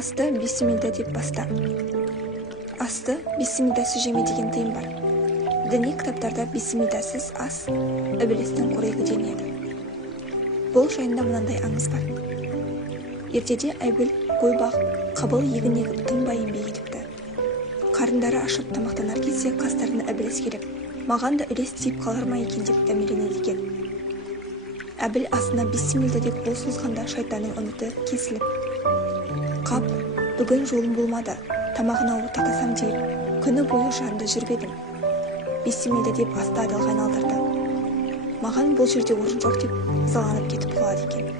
Асты бисмилда деп баста. Асты бисмилдасыз жеме деген тыйым бар. Діни кітаптарда бисмилдасыз ас ібілістің қорегі денеді. Бұл жайында мынандай аңыз бар. Ертеде Айбіл қой бағып, қабыл егін егіп тынбай еңбек етіпті. Қарындары ашып тамақтанар кезде қастарына ібіліс келіп, маған да үлес тиіп қалар ма екен деп дәмеленеді екен. Әбіл асына бисмилда деп қол созғанда шайтанның үміті кесіліп, қап, бүгін жолым болмады, тамағына ортатасам дейіп, күні бойы жанды жүрбедім. Бисмилда деп асты адалға айналдырды. Маған бұл жерде орын жоқ деп ызаланып кетіп қалады екен.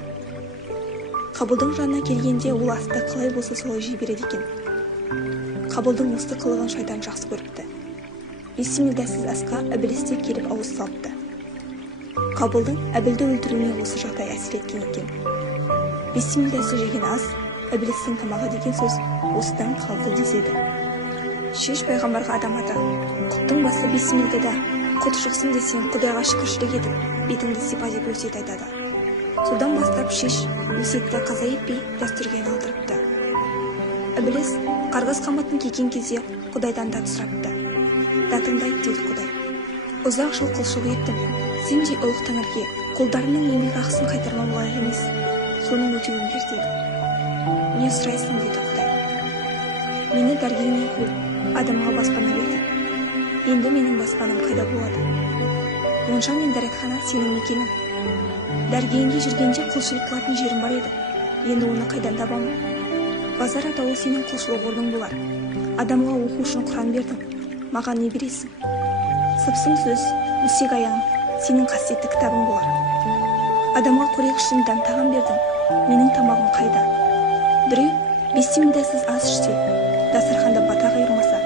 Қабылдың жанына келгенде ол асты қалай болса солай жей береді екен. Қабылдың осы қылығын шайтан жақсы көріпті. Бисмилдасыз асқа ібіліс те келіп ауыз салыпты. Қабылдың Әбілді өлтіруіне осы жағдай әсер еткен екен. Бисмилдасыз жеген ас ібілістің тамағы деген сөз осыдан қалды деседі. Шеш пайғамбарға адам ата, құттың басы бисмилдада, құт шықсын десең Құдайға шүкіршілік етіп, бетіңді сипа деп өсиет айтады. Содан бастап шеш өсиетті қаза етпей дәстүрге айналдырыпты. Ібіліс қарғыс қамытын киген кезде Құдайдан дат сұрапты. Датыңды айт дейді Құдай. Ұзақ жыл құлшылық еттім. Сендей ұлық тәңірге қолдарымның еңбек ақысын қайтармам лайық емес. Соның өтеуін бер дейді. Не сұрайсың дейді Құдай. Мені дәргейіне қуып, адамға баспана берді. Енді менің баспаным қайда болады? Онша мен дәретхана сенің мекенің. Дәргейінде жүргенде құлшылық қылатын жерім бар еді. Енді оны қайдан табамын? Базар атауы сенің құлшылық орның болар. Адамға оқу үшін Құран бердің. Маған не бересің? Сыпсың сөз, өсек аяғым, сенің қасиетті кітабың болар. Адамға қорек үшін дәм тағам бердің. Менің тамағым қайда? Біреу бисмилдасыз ас ішсе, дастарханда бата қайырмаса,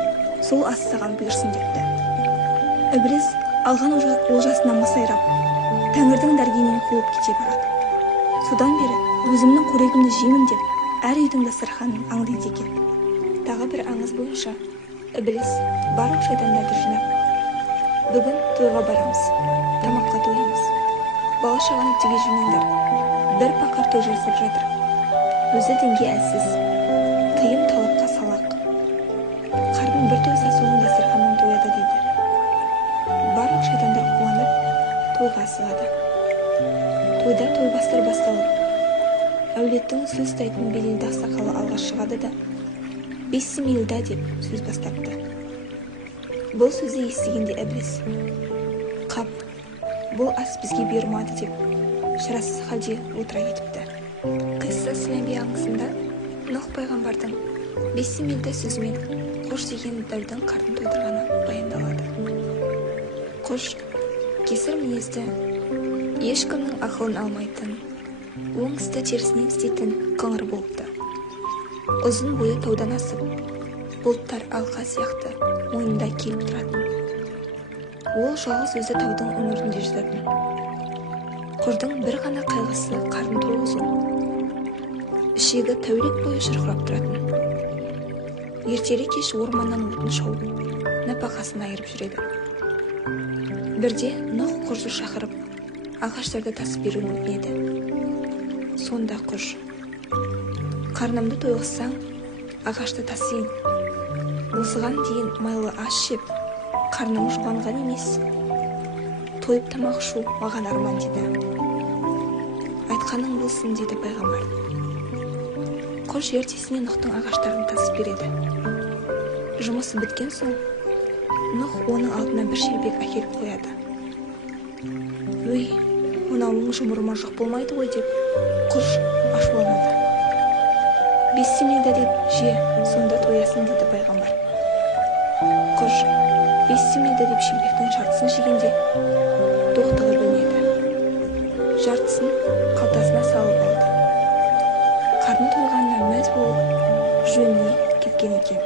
сол ас саған бұйырсын депті. Ібіліс алған олжасынан масайрап, Тәңірдің дәргейінен қуып кете барады. Содан бері өзімнің қорегімді жеймін деп, әр үйдің дастарханын аңдиды екен. Тағы бір аңыз бойынша, Ібіліс барлық шайтандарды жинап, бүгін тойға барамыз, тамаққа тойымыз, бала-шағаны тіге жинаңдар, бір пақыр той жасап жатыр. Өзі дінге әлсіз, тыйым талапқа салақ. Қардың бір тойса соның дастарханын тояды дейді. Барлық шайтандар қуанып, тойға асығады. Тойда тойбастар басталып, әулеттің сөз тайтын белелді ақсақалы алға шығады да, бисмилда деп сөз бастапты. Бұл сөзді естігенде Ібіліс, қап, бұл ас бізге бұйырмады деп, шарасыз халде отыра кетіпті. Қисса-ис Анбия аңызында Нұх пайғамбардың бисмилда сөзімен қош деген дәудің қарын тойдырғаны баяндалады. Қош, кесір мінезді, ешкімнің ақылын алмайтын, оң істі терісінен істейтін қыңыр болыпты. Ұзын бойы таудан асып, бұлттар алқа сияқты мойнында келіп тұратын. Ол жалғыз өзі таудың өңірінде жататын. Құждың бір ғана қайғысы қарын тойғызу. Ішегі тәулік бойы шырқырап тұратын. Ертелі кеш орманнан отын шауып, нәпақасын айырып жүреді. Бірде Нұх құжды шақырып, ағаштарды тасып беруін өтінеді. Сонда құж, қарнымды тойғызсаң, ағашты тасиын. Осыған дейін майлы ас жеп, қарным жұбанған емес. Тойып тамақ ішу маған арман деді. Айтқаның болсын деді пайғамбар. Құж ертесіне Нұхтың ағаштарын тасып береді. Жұмысы біткен соң, Нұх оның алдына бір шелпек әкеліп қояды. Өй, мынауың жұмырыма жұқ болмайды ғой деп, құж ашуланады. Бисмилда деп же, сонда тоясын деді пайғамбар. Құж бисмилда деп шелпектің жартысын жегенде тоқтығы бөлінеді. Жартысын қалтасына салып алды. Қарны тойғанына мәз болып жөніне кеткен екен.